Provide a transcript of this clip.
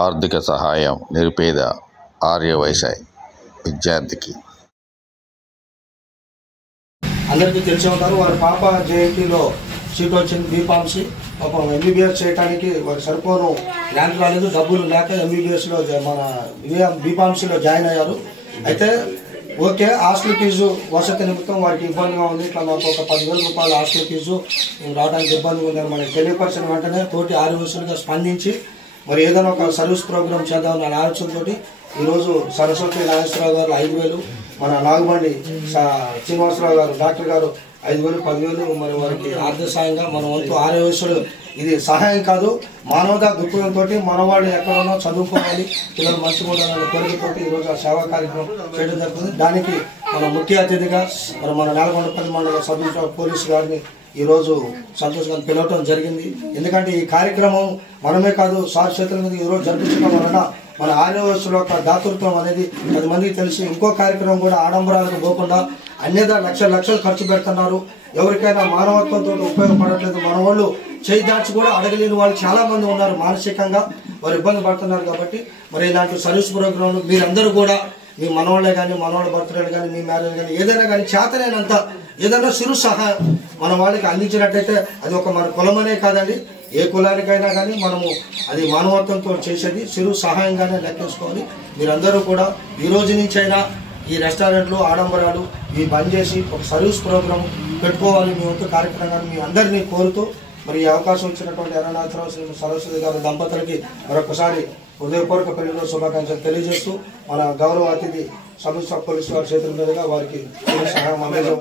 ఆర్థిక సహాయం నిరుపేద ఆర్యవైశ్య విద్యార్థికి. అందరికీ తెలిసి ఉంటారు. వారి పాప జేఎన్టీలో సీట్ వచ్చింది బీఫార్మసీ. పాపం ఎంబీబీఎస్ చేయడానికి వారికి సరిపోను ర్యాంక్ రాలేదు, డబ్బులు లేక ఎంబీబీఎస్లో మన బీఫార్మసీలో జాయిన్ అయ్యారు. అయితే ఓకే, హాస్టల్ ఫీజు వసతి నిమిత్తం వారికి ఇబ్బందిగా ఉంది. ఇట్లా మాకు ఒక 10,000 రూపాయలు హాస్టల్ ఫీజు రావడానికి ఇబ్బందిగా ఉందని మనకి తెలియపరిచిన వెంటనే తోటి ఆర్యవైశ్యులుగా స్పందించి మరి ఏదైనా ఒక సర్వీస్ ప్రోగ్రామ్ చేద్దామన్న ఆలోచనతోటి ఈరోజు సరస్వతి నాగేశ్వరరావు గారు 5,000, మన నాగబండి శ్రీనివాసరావు గారు డాక్టర్ గారు 5,000, 10,000 మరి వారికి ఆర్థిక సాయంగా మన వంతు ఆర్యవైశ్యులు. ఇది సహాయం కాదు, మానవతా దృక్పథంతో మన వాళ్ళు ఎక్కడన్నా చదువుకోవాలి, పిల్లలు మంచిగా ఉండాలనే కోరికతోటి ఈరోజు ఆ సేవా కార్యక్రమం చేయడం జరుగుతుంది. దానికి మన ముఖ్య అతిథిగా మన నేలకొండపల్లి మండల సబ్ ఇన్స్పెక్టర్ పోలీసు గారిని ఈరోజు సంతోష్ గారిని పిలవటం జరిగింది. ఎందుకంటే ఈ కార్యక్రమం మనమే కాదు, సార్ చేతుల మీద ఈరోజు జరిపించడం వలన మన ఆర్యవైశ్యుల యొక్క దాతృత్వం అనేది 10 మందికి తెలిసి ఇంకో కార్యక్రమం కూడా ఆడంబరాలకు పోకుండా అన్యదా లక్షలు ఖర్చు పెడుతున్నారు. ఎవరికైనా మానవత్వంతో ఉపయోగపడట్లేదు. మన వాళ్ళు చేయి దాచి కూడా అడగలేని వాళ్ళు చాలా మంది ఉన్నారు, మానసికంగా వారు ఇబ్బంది పడుతున్నారు. కాబట్టి మరి ఇలాంటి సర్వీస్ ప్రోగ్రాంలు మీరందరూ కూడా మీ మనవాళ్ళే కానీ, మనవాళ్ళ బర్త్డేలు కానీ, మీ మ్యారేజ్ కానీ ఏదైనా కానీ చేతనైనంత ఏదైనా చిరు సహాయం మన వాళ్ళకి అందించినట్టయితే అది ఒక మన కులమనే కాదండి, ఏ కులానికైనా కానీ మనము అది మానవత్వంతో చేసేది చిరు సహాయంగానే లెక్కేసుకోవాలి. మీరందరూ కూడా ఈ రోజు నుంచి అయినా ఈ రెస్టారెంట్లు ఆడంబరాలు ఇవి బంద్ చేసి ఒక సర్వీస్ ప్రోగ్రాం పెట్టుకోవాలి మీ వంతు కార్యక్రమాన్ని మీ అందరినీ కోరుతూ మరి ఈ అవకాశం ఇచ్చినటువంటి ఎర్రనాథరావు శ్రీ సరస్వతి గారి దంపతులకి మరొకసారి హృదయపూర్వక పెళ్లి శుభాకాంక్షలు తెలియజేస్తూ మన గౌరవ అతిథి సబ్ ఇన్స్పెక్టర్ పోలీసు వారి చేతుల మీదుగా వారికి సహాయం అందజేయాలి.